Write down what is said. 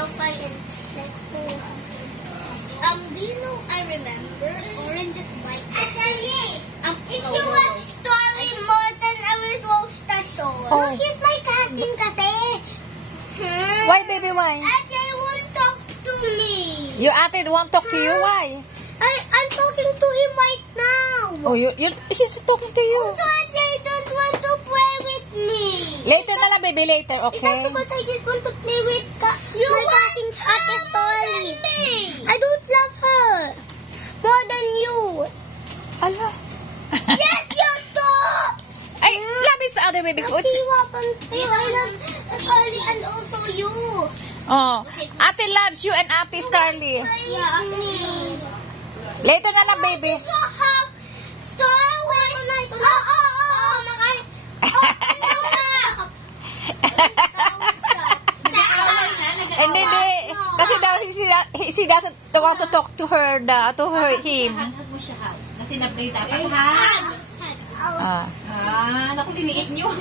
so fun and like cool. Do you know, I remember Orange is white. Actually, if you watch story more than I will watch that story. Oh. No, she's my cousin kasi. Why, baby, why? Ate won't talk to me. Your ate won't talk to you, why? I'm talking to him right now. Oh, she's talking to you. Also, Ate don't want to play with me. Later na lang, baby, later, okay? It's because I just want to play with my cousin's ate story. I don't love her more than you. Ala. Yes, you do. Ay, love is the other baby. I love Starly and also you. Oh, ate loves you and ate Starly. Yeah, me. Later na lang, baby. Hindi. Kasi daw, she doesn't want to talk to her, him. Hag mo siya, hag. Kasi nabgay dapat, hag. Ah. Naku, diniit nyo.